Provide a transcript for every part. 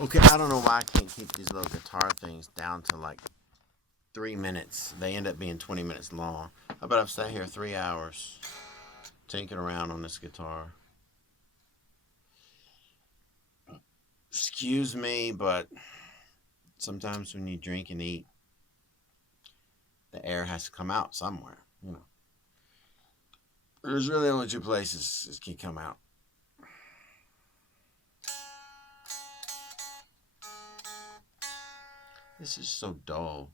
Okay, I don't know why I can't keep these little guitar things down to like 3 minutes. They end up being 20 minutes long. I bet I've sat here 3 hours tinkering around on this guitar. Excuse me, but sometimes when you drink and eat, the air has to come out somewhere. You know, there's really only two places it can come out. This is so dull.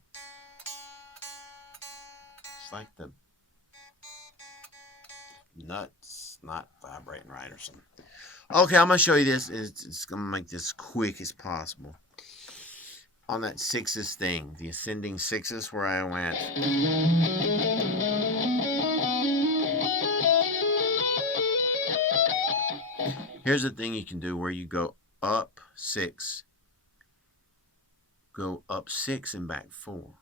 It's like the nuts not vibrating right or something. Okay, I'm gonna show you this. It's gonna make this quick as possible. On that sixes thing, the ascending sixes, where I went. Here's the thing you can do where you go up 6, go up 6 and back 4.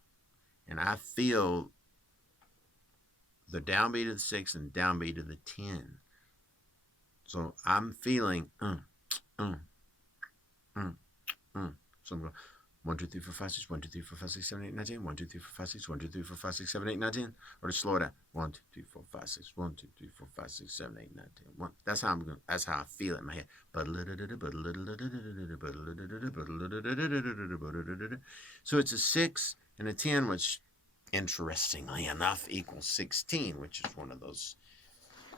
And I feel the downbeat of the 6 and downbeat of the 10. So I'm feeling So I'm going 1, 2, 3, 4, 5, 6, 1, 2, 3, 4, 5, 6, 7, 8, 9, 10, 1, 2, 3, 4, 5, 6, 1, 2, 3, 4, 5, 6, 7, 8, 9, 10. Or to slow it down. 1, 2, 3, 4, 5, 6, 1, 2, 3, 4, 5, 6, 7, 8, 9, 10. 1. That's how I'm going. That's how I feel it in my head. So it's a 6 and a 10, which interestingly enough equals 16, which is one of those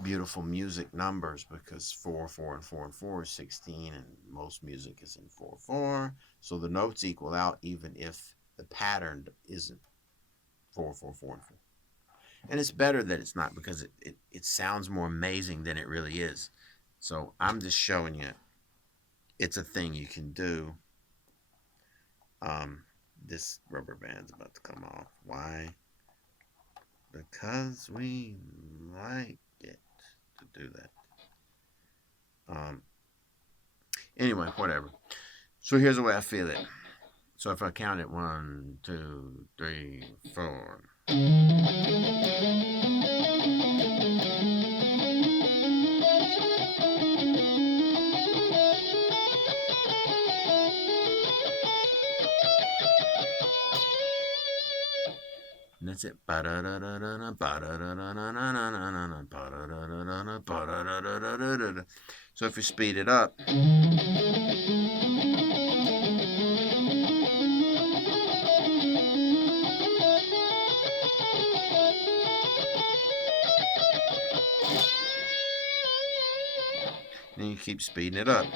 beautiful music numbers, because 4, 4, and 4 and 4 is 16, and most music is in 4, 4. So the notes equal out even if the pattern isn't 4, 4, 4, and 4. And it's better that it's not, because it sounds more amazing than it really is. So I'm just showing you it's a thing you can do. This rubber band's about to come off. Why? Because we like it to do that. Anyway, whatever. So here's the way I feel it. So if I count it 1, 2, 3, 4. And that's it. So if you speed it up, then you keep speeding it up.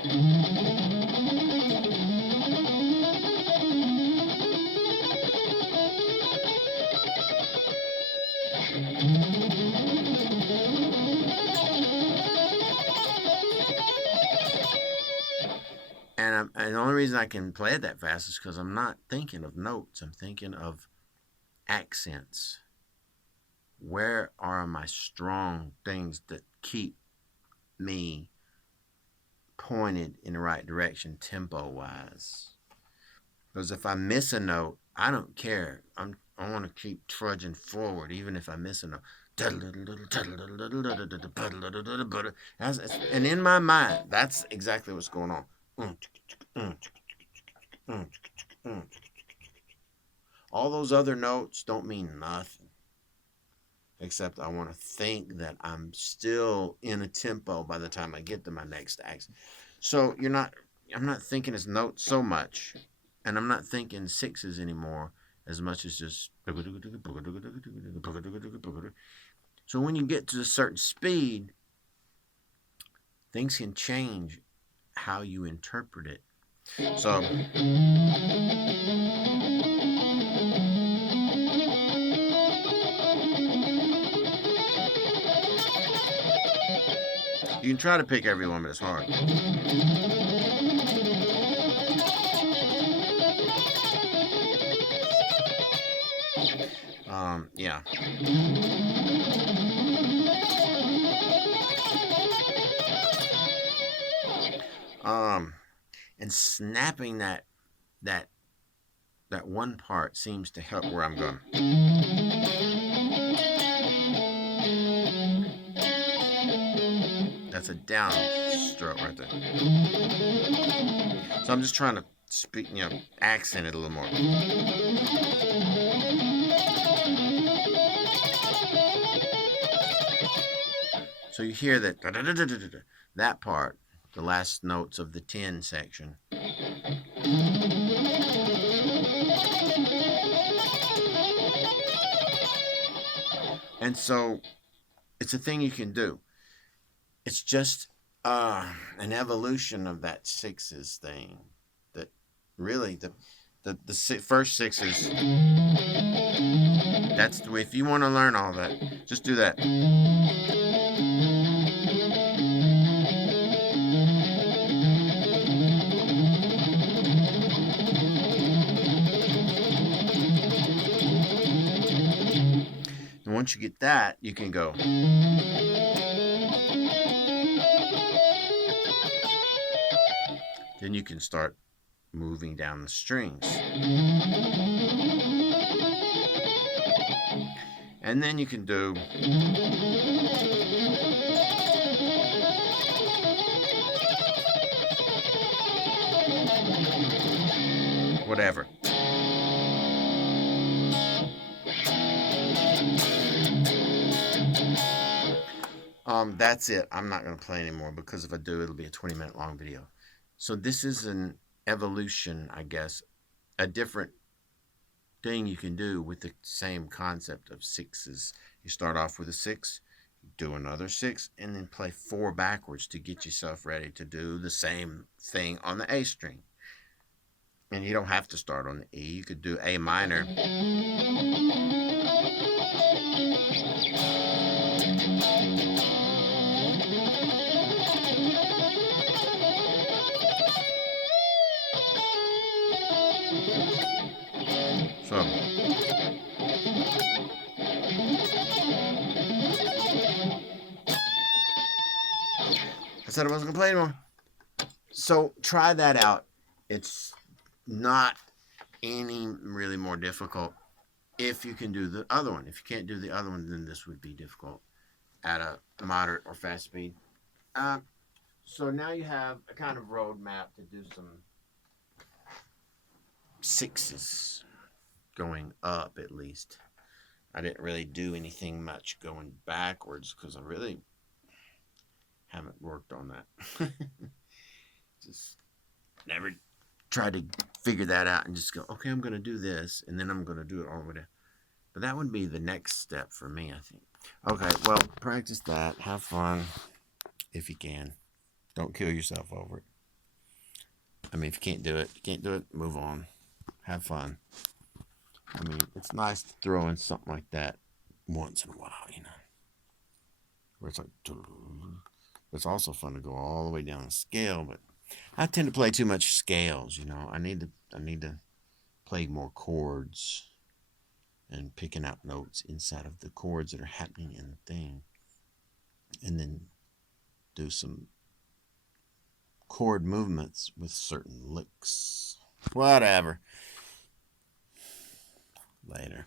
And the only reason I can play it that fast is because I'm not thinking of notes. I'm thinking of accents. Where are my strong things that keep me pointed in the right direction tempo-wise? Because if I miss a note, I don't care. I want to keep trudging forward, even if I miss a note. And in my mind, that's exactly what's going on. All those other notes don't mean nothing, except I want to think that I'm still in a tempo by the time I get to my next accent. So I'm not thinking as notes so much, and I'm not thinking sixes anymore as much as just. So when you get to a certain speed, things can change how you interpret it. So you can try to pick every one, but it's hard. Yeah. And snapping that one part seems to help where I'm going. That's a down stroke right there. So I'm just trying to speak, accent it a little more. So you hear that that part, the last notes of the 10 section. And so it's a thing you can do. It's just an evolution of that sixes thing. That really the first sixes. That's the way. If you want to learn all that, just do that. And once you get that, you can go. Then you can start moving down the strings. And then you can do whatever. That's it. I'm not going to play anymore because if I do, it'll be a 20-minute long video. So this is an evolution, I guess, a different thing you can do with the same concept of sixes. You start off with a 6, do another 6, and then play 4 backwards to get yourself ready to do the same thing on the A string. And you don't have to start on the E. You could do A minor. So, I said I wasn't going to play anymore. So try that out. It's not any really more difficult if you can do the other one. If you can't do the other one, then this would be difficult at a moderate or fast speed. So now you have a kind of roadmap to do some sixes going up at least. I didn't really do anything much going backwards because I really haven't worked on that. Just never tried to figure that out and just go, okay, I'm going to do this, and then I'm going to do it all the way down. But that would be the next step for me, I think. Okay, well, practice that. Have fun if you can. Don't kill yourself over it. I mean, if you can't do it, move on. Have fun. I mean, it's nice to throw in something like that once in a while, where it's like, it's also fun to go all the way down the scale, but I tend to play too much scales, I need to play more chords and picking out notes inside of the chords that are happening in the thing, and then do some chord movements with certain licks. Whatever. Later.